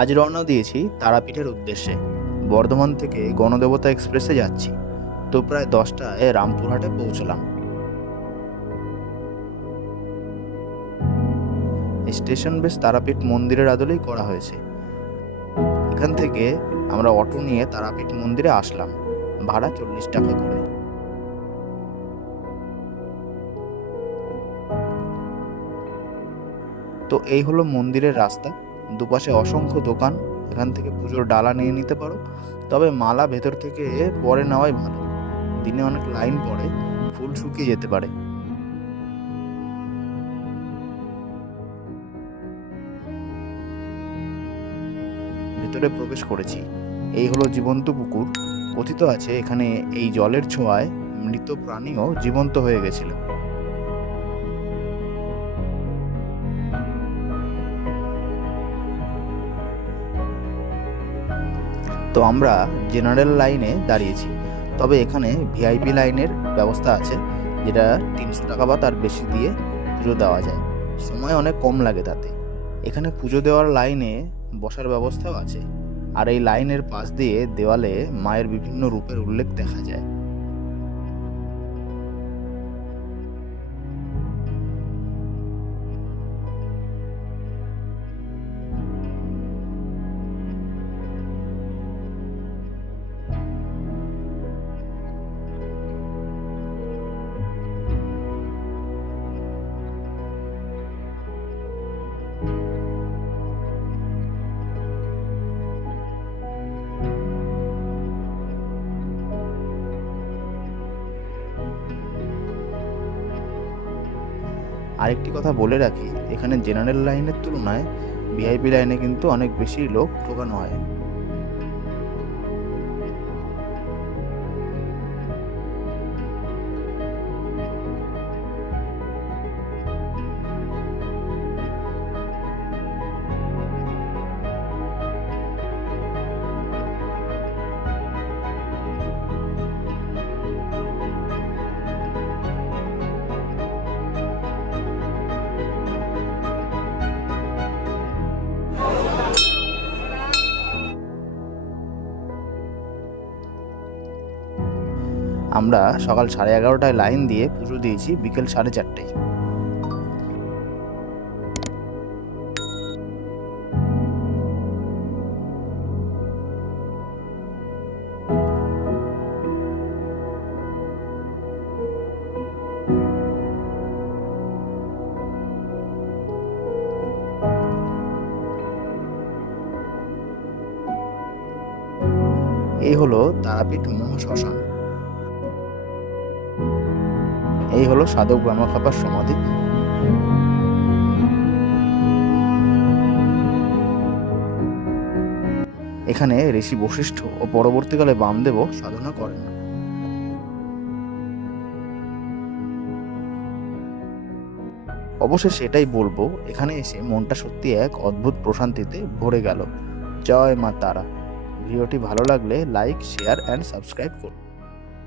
আজ রওনা দিয়েছি তারাপীঠের উদ্দেশ্যে। বর্ধমান থেকে গণদেবতা এক্সপ্রেসে যাচ্ছি। তো প্রায় 10টায় রামপুরহাটে পৌঁছলাম। স্টেশন বেশ তারাপীঠ মন্দিরের আদলেই করা হয়েছে। এখান থেকে আমরা অটো নিয়ে তারাপীঠ মন্দিরে আসলাম। ভাড়া 40 টাকা করে। তো এই হলো মন্দিরের রাস্তা। দুপাশে অসংখ্য দোকান। এখান থেকে পুজোর ডালা নিয়ে নিতে পারো, তবে মালা ভেতর থেকে পরে নেওয়াই ভালো। দিনে অনেক লাইন পড়ে, ফুল শুকিয়ে যেতে পারে। ভেতরে প্রবেশ করেছি। এই হলো জীবন্ত পুকুর। কথিত আছে এখানে এই জলের ছোঁয়ায় মৃত প্রাণীও জীবন্ত হয়ে গেছিল। তো আমরা জেনারেল লাইনে দাঁড়িয়েছি, তবে এখানে ভিআইপি লাইনের ব্যবস্থা আছে, যেটা 300 টাকা বা তার বেশি দিয়ে পুজো দেওয়া যায়। সময় অনেক কম লাগে তাতে। এখানে পুজো দেওয়ার লাইনে বসার ব্যবস্থাও আছে, আর এই লাইনের পাশ দিয়ে দেওয়ালে মায়ের বিভিন্ন রূপের উল্লেখ দেখা যায়। আরেকটি কথা বলে রাখি, এখানে জেনারেল লাইনের তুলনায় ভিআইপি লাইনে কিন্তু অনেক বেশি লোক ঢোকানো হয়। আমরা সকাল 11:30টায় লাইন দিয়ে পুজো দিয়েছি বিকেল 4:30টায়। এই হলো তারাপীঠ মহাশ্মশান। এই হলো সাধক ব্রহ্মখাপার সমাধি। এখানে ঋষি বশিষ্ঠ ও পরবর্তীকালে বামদেবও সাধনা করেন। অবশেষে এটাই বলবো, এখানে এসে মনটা সত্যি এক অদ্ভুত প্রশান্তিতে ভরে গেল। জয় মা তারা। ভিডিওটি ভালো লাগলে লাইক, শেয়ার অ্যান্ড সাবস্ক্রাইব করুন।